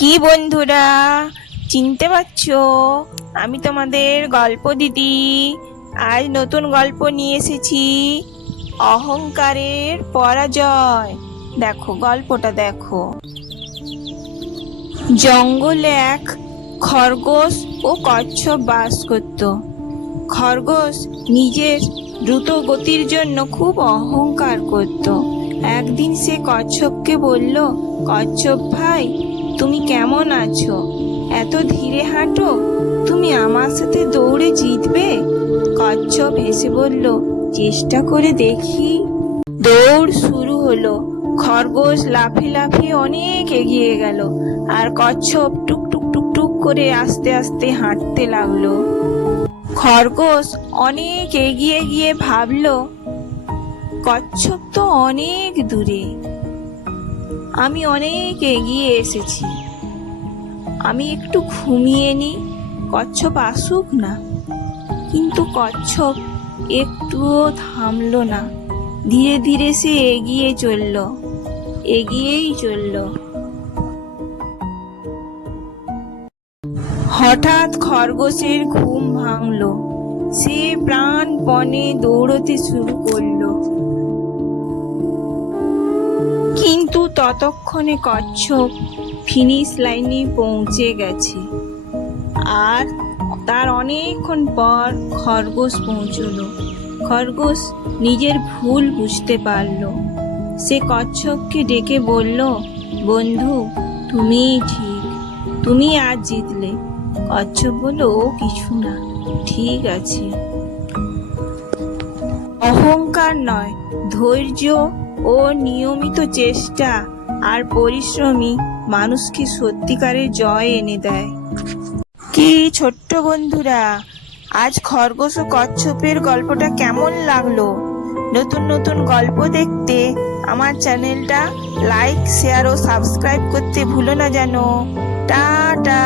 কি বন্ধুরা, চিনতে পারছো? আমি তোমাদের গল্প দিদি। আজ নতুন গল্প নিয়ে এসেছি, অহংকারের পরাজয়। দেখো গল্পটা দেখো। জঙ্গলে এক খরগোশ ও কচ্ছপ বাস করত। খরগোশ নিজের দ্রুত গতির জন্য খুব অহংকার করত। একদিন সে কচ্ছপকে বলল, কচ্ছপ ভাই, তুমি কেমন আছো? এত ধীরে হাঁটো, তুমি আমার সাথে দৌড়ে জিতবে? কচ্ছপ হেসে বলল, চেষ্টা করে দেখি। দৌড় শুরু হলো। খরগোশ লাফিয়ে লাফিয়ে অনেক এগিয়ে গেল, আর কচ্ছপ টুক টুক টুক টুক করে আস্তে আস্তে হাঁটতে লাগলো। খরগোশ অনেক এগিয়ে গিয়ে ভাবলো, কচ্ছপ তো অনেক দূরে, আমি অনেক এগিয়ে এসেছি, আমি একটু ঘুমিয়ে নি, কচ্ছপ আসুক না। কিন্তু কচ্ছপ একটুও থামলো না। ধীরে ধীরে সে এগিয়েই চলল। হঠাৎ খরগোশের ঘুম ভাঙলো। সে প্রাণপণে দৌড়তে শুরু করলো। কিন্তু ততক্ষণে কচ্ছপ ফিনিশ লাইনে পৌঁছে গেছে, আর তার অনেকক্ষণ পর খরগোশ পৌঁছলো। খরগোশ নিজের ভুল বুঝতে পারল। সে কচ্ছপকে ডেকে বলল, বন্ধু, তুমিই ঠিক, তুমি আজ জিতলে। কচ্ছপ বলল, ও কিছু না, ঠিক আছে। অহংকার নয়, ধৈর্য ও নিয়মিত চেষ্টা আর পরিশ্রমী মানুষকে সত্যিকারের জয় এনে দেয়। কি ছোট্ট বন্ধুরা, আজ খরগোশ ও কচ্ছপের গল্পটা কেমন লাগলো? নতুন নতুন গল্প দেখতে আমার চ্যানেলটা লাইক, শেয়ার ও সাবস্ক্রাইব করতে ভুলো না যেন। টাটা।